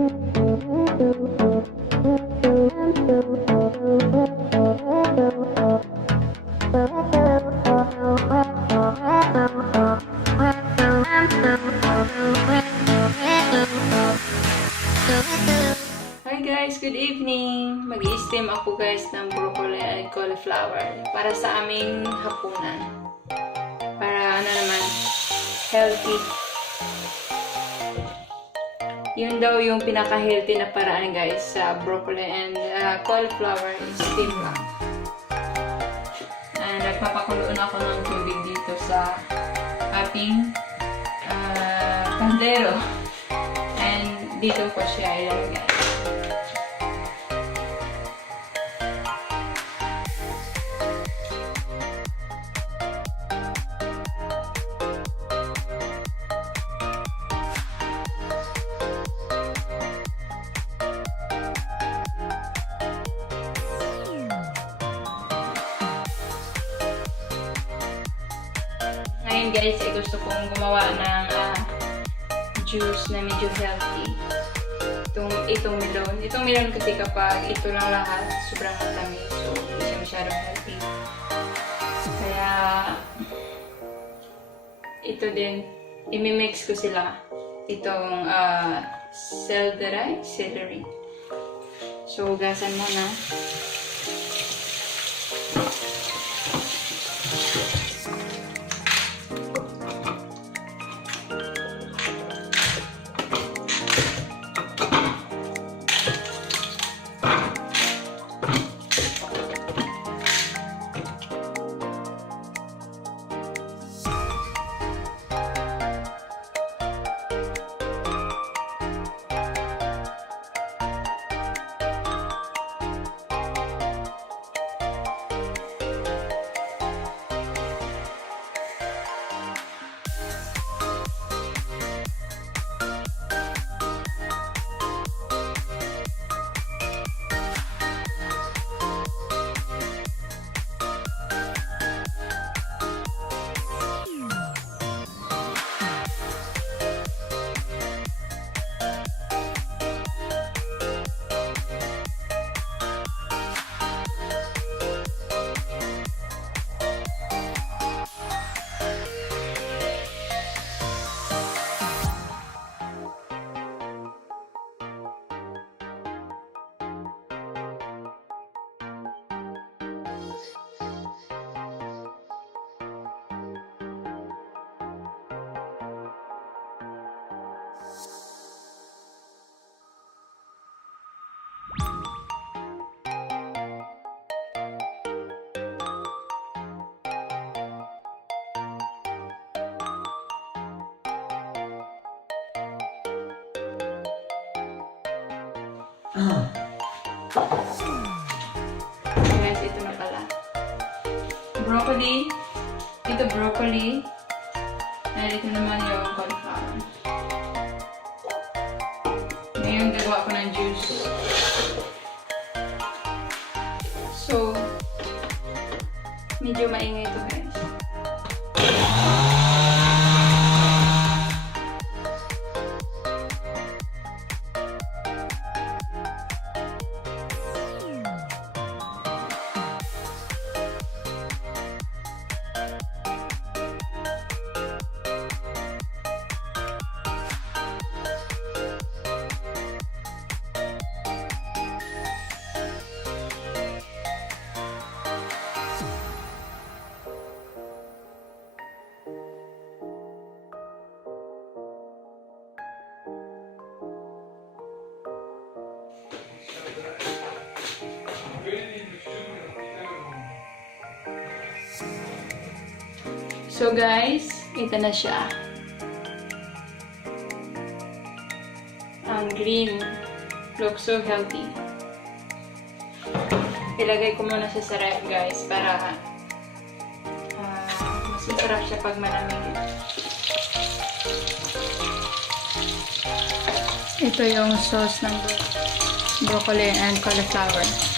Hi guys, good evening! Mag-i-steam ako guys ng broccoli and cauliflower para sa aming hapunan. Para naman, healthy. Yun daw yung pinaka-healthy na paraan guys sa broccoli and cauliflower, steam lang. And nagpapakuloon ako ng tubig dito sa ating kaldero. And dito ko siya ilalagay. Ngayon guys, gusto kong gumawa ng juice na medyo healthy. Itong melon. Itong melon kasi kapag ito lang lahat, sobrang matamis. So, hindi siya masyadong healthy. Kaya, ito din, imimix ko sila. Itong celery. So, hugasan mo na. Guys, ito na pala. Broccoli. Ito broccoli. And ito naman yung cauliflower. Ngayon, gagawa ko ng juice. So, medyo maingay ito guys. So guys, ito na siya. Ang green. Looks so healthy. Ilagay ko muna siya sa ref guys para mas masarap siya pag malamig. Ito yung sauce ng broccoli and cauliflower.